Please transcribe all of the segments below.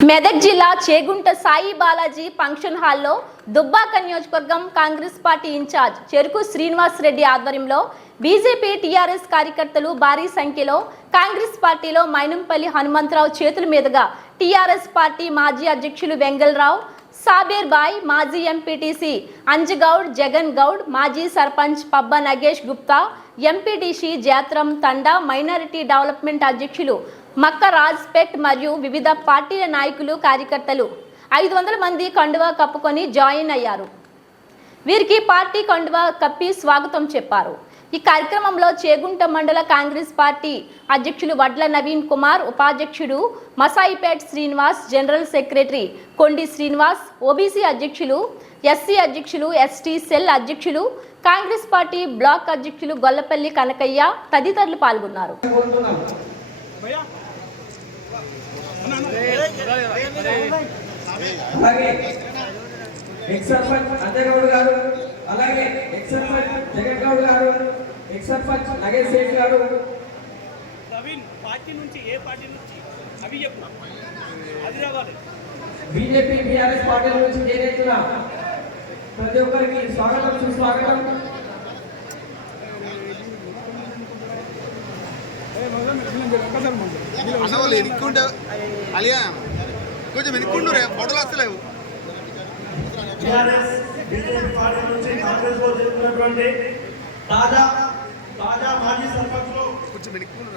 మెదక్ జిల్లా చేగుంట సాయి బాలాజీ ఫంక్షన్ హాల్లో దుబ్బాక నియోజకవర్గం కాంగ్రెస్ పార్టీ ఇన్ఛార్జ్ చెరుకు శ్రీనివాస్ రెడ్డి ఆధ్వర్యంలో బీజేపీ టీఆర్ఎస్ కార్యకర్తలు భారీ సంఖ్యలో కాంగ్రెస్ పార్టీలో మైనంపల్లి హనుమంతరావు చేతుల మీదుగా టీఆర్ఎస్ పార్టీ మాజీ అధ్యక్షులు వెంగళరావు సాబేర్ బాయ్ మాజీ ఎంపీటీసీ అంజగౌడ్ జగన్ గౌడ్ మాజీ sarpanch Pabba Nagesh Gupta MPTC Jathram Thanda minority development అధ్యక్షులు మక్క రాజ్పేట్ మరియు వివిధ పార్టీల నాయకులు కార్యకర్తలు ఐదు వందల మంది కండువా కప్పుకొని జాయిన్ అయ్యారు. వీరికి పార్టీ కండువా కప్పి స్వాగతం చెప్పారు. ఈ కార్యక్రమంలో చేగుంట మండల కాంగ్రెస్ పార్టీ అధ్యక్షులు వడ్ల నవీన్ కుమార్ ఉపాధ్యక్షుడు మసాయిపేట్ Srinivas general secretary Kondi Srinivas OBC అధ్యక్షులు ఎస్సీ అధ్యక్షులు ఎస్టీ సెల్ అధ్యక్షులు కాంగ్రెస్ పార్టీ బ్లాక్ అధ్యక్షులు గొల్లపల్లి కనకయ్య తదితరులు పాల్గొన్నారు. అలాగే ఎక్స్ సర్పంచ్ అంజగౌడ్ గారు అలాగే ఎక్స్ సర్పంచ్ జగన్ గౌడ్ గారు ఎక్స్ సర్పంచ్ నగేష్ సేఠ్ గారు. నవీన్ పార్టీ నుంచి ఏ పార్టీ నుంచి? అవి రావాలి. బీజేపీ బీఆర్ఎస్ పార్టీల నుంచి చేరేతున్న ప్రతి ఒక్కరికి స్వాగతం సుస్వాగతం. అన్న వాళ్ళు అలియా కొంచెం ఎనుక్కుండు రే ఫోటోలు వస్తలేవు కొంచెం అన్న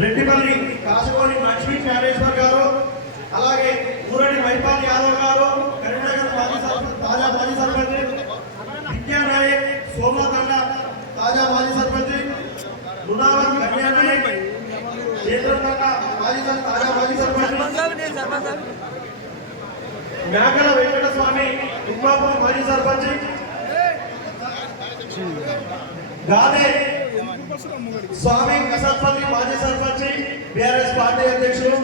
రెడ్డిపల్లి కాశగోని లక్ష్మీ జ్ఞానేశ్వర్ గారు అలాగే ఊరడి మైపాల్ యాదవ్ గారు కరీంనగర్ మాజీ సర్పంచ్ తాజా మాజీ సర్పంచ్ విద్యానాయక్ సోమతండ తాజా మాజీ సర్పంచ్ కన్యానాయక్ చేతులండ మాజీ సర్- తాజా మాజీ సర్పంచ్ మేకల వెంకట స్వామి ఉప్మాపూర్ మాజీ సర్పంచ్ గాదే స్వామి కసత్పల్లి మాజీ సర్పంచ్ బీఆర్ఎస్ పార్టీ అధ్యక్షులు.